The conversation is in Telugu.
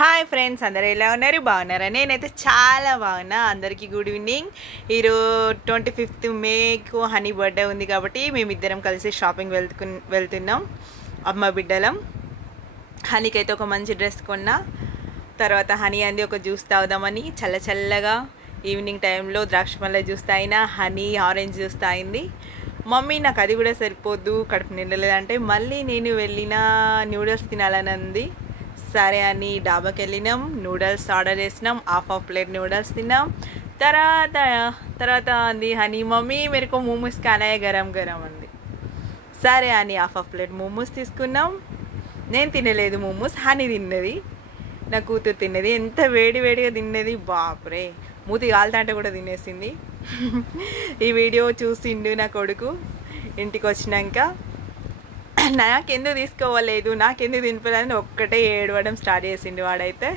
హాయ్ ఫ్రెండ్స్, అందరూ ఎలా ఉన్నారు? బాగున్నారా? నేనైతే చాలా బాగున్నా. అందరికీ గుడ్ ఈవినింగ్. ఈరోజు 25th మేకు హనీ బర్త్డే ఉంది కాబట్టి మేమిద్దరం కలిసి షాపింగ్ వెళ్తున్నాం అమ్మ బిడ్డలం. హనీకి అయితే ఒక మంచి డ్రెస్ కొన్నా. తర్వాత హనీ అంది ఒక జ్యూస్ తాగుదామని చల్లగా ఈవినింగ్ టైంలో ద్రాక్ష పండ్ల జ్యూస్ తాగినా, హనీ ఆరెంజ్ జ్యూస్ తాగింది. మమ్మీ నాకు అది కూడా సరిపోద్దు, కడుపు నిండలేదంటే మళ్ళీ నేను వెళ్ళిన న్యూడిల్స్ తినాలని అంది. సరే అని డాబాకి వెళ్ళినాం, నూడిల్స్ ఆర్డర్ చేసినాం. హాఫ్ ప్లేట్ నూడిల్స్ తిన్నాం. తర్వాత అంది హనీ, మమ్మీ మేరకు మోమోస్ కానాయే గరం అంది. సరే అని హాఫ్ ప్లేట్ మోమోస్ తీసుకున్నాం. నేను తినలేదు మోమోస్, హనీ తిన్నది, నా కూతురు తిన్నది. ఎంత వేడిగా తిన్నది, బాపురే, మూతి కాలుతాంటే కూడా తినేసింది. ఈ వీడియో చూసిండు నా కొడుకు ఇంటికి వచ్చినాక. నాకెందుకు తీసుకోవలేదు, నాకెందుకు తినిపోలేదని ఒక్కటే ఏడవడం స్టార్ట్ చేసిండు వాడైతే.